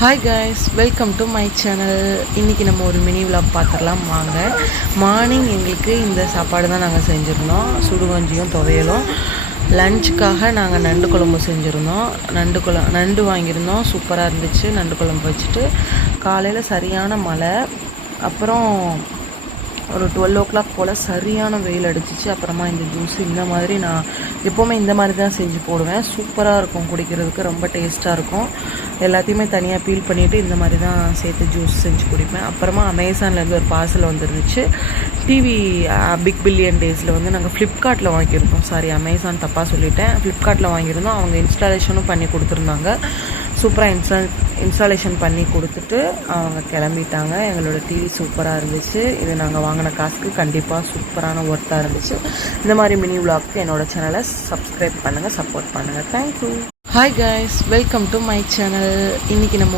Hi guys, welcome to my channel. இன்றைக்கி நம்ம ஒரு மினி விலாக் பார்த்துடலாம் வாங்க. மார்னிங் எங்களுக்கு இந்த சாப்பாடு தான் நாங்கள் செஞ்சுருந்தோம், சுடுகஞ்சியும் துவையலும். லஞ்சுக்காக நாங்கள் நண்டு குழம்பு செஞ்சுருந்தோம். நண்டு வாங்கியிருந்தோம், சூப்பராக இருந்துச்சு. நண்டு குழம்பு வச்சுட்டு காலையில் சரியான மழை, அப்புறம் ஒரு 12 o'clock போல் சரியான வெயில் அடிச்சிச்சு. அப்புறமா இந்த ஜூஸ் இந்த மாதிரி நான் எப்போவுமே இந்த மாதிரி தான் செஞ்சு போடுவேன். சூப்பராக இருக்கும், குடிக்கிறதுக்கு ரொம்ப டேஸ்ட்டாக இருக்கும். எல்லாத்தையுமே தனியாக பீல் பண்ணிவிட்டு இந்த மாதிரி தான் சேர்த்து ஜூஸ் செஞ்சு குடிப்பேன். அப்புறமா அமேசான்லேருந்து ஒரு பார்சல் வந்துருந்துச்சு. டிவி பிக் பில்லியன் டேஸில் வந்து நாங்கள் ஃப்ளிப்கார்ட்டில் வாங்கியிருந்தோம். சாரி, அமேசான் தப்பாக சொல்லிட்டேன். ஃப்ளிப்கார்ட்டில் வாங்கியிருந்தோம். அவங்க இன்ஸ்டாலேஷனும் பண்ணி கொடுத்துருந்தாங்க. சூப்பராக இன்ஸ்டாலேஷன் பண்ணி கொடுத்துட்டு அவங்க கிளம்பிட்டாங்க. எங்களோட டிவி சூப்பராக இருந்துச்சு. இது நாங்கள் வாங்கின காசுக்கு கண்டிப்பாக சூப்பரான ஒர்த்தாக இருந்துச்சு. இந்த மாதிரி மினி விலாக்க்கு என்னோடய சேனலை சப்ஸ்கிரைப் பண்ணுங்கள், சப்போர்ட் பண்ணுங்கள். Thank you. Hi guys, welcome to my channel. இன்றைக்கி நம்ம